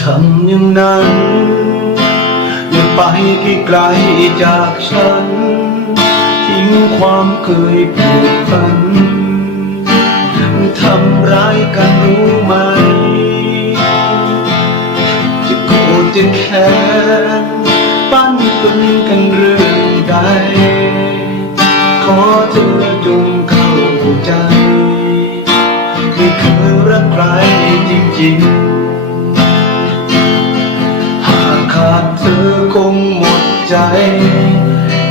ทำอย่างนั้น อย่าไปไกลจากฉัน ทิ้งความเคยผูกพันทำร้ายกันรู้ไหม จะโกรธจะแค้นปั้นปึนกันเรื่อ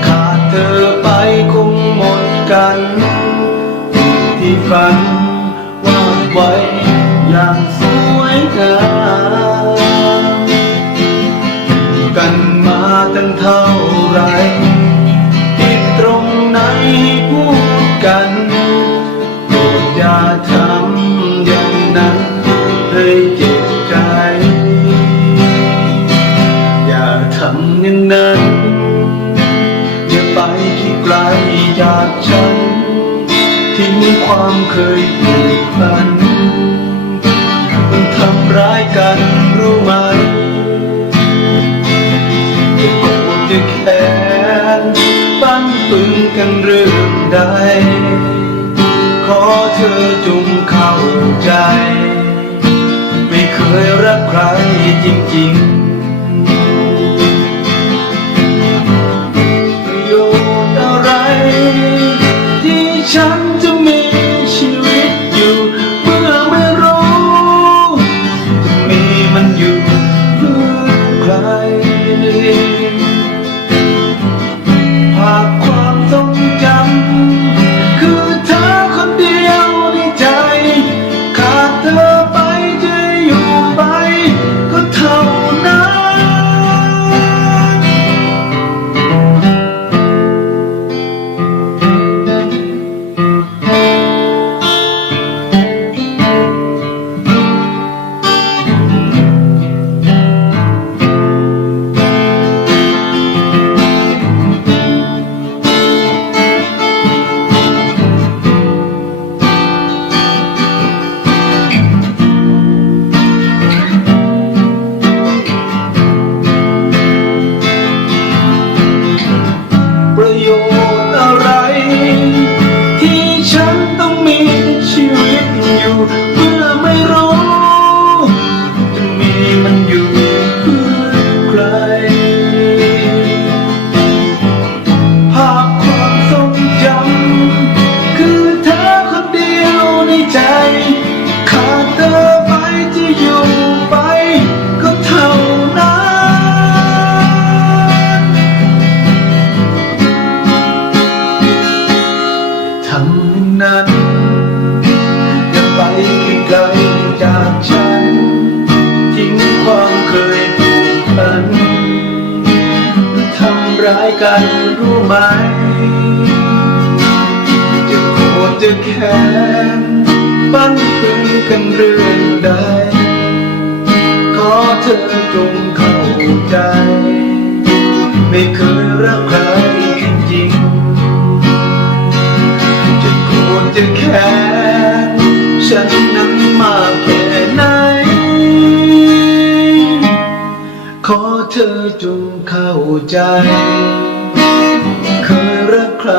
ขาดเธอไปคงหมดกันที่ฝันวาดไว้อย่างสวยงามกันมาตั้งเท่าไรติดตรงไหน ลจากฉัน ทิ้งความเคยผูกพันมันทำร้ายกันรู้ไหมจะโกรธจะแค้นปั้นปึงกันเรื่องใด ขอเธอจงเข้าใจ ไม่เคยรักใครจริงๆ ร้ายกันรู้ไหม จะโกรธจะแค้นปั้นพึงกันเรื่องใด ขอเธอจงเข้าใจ ไม่เคย เข้าใจ เคยรักใคร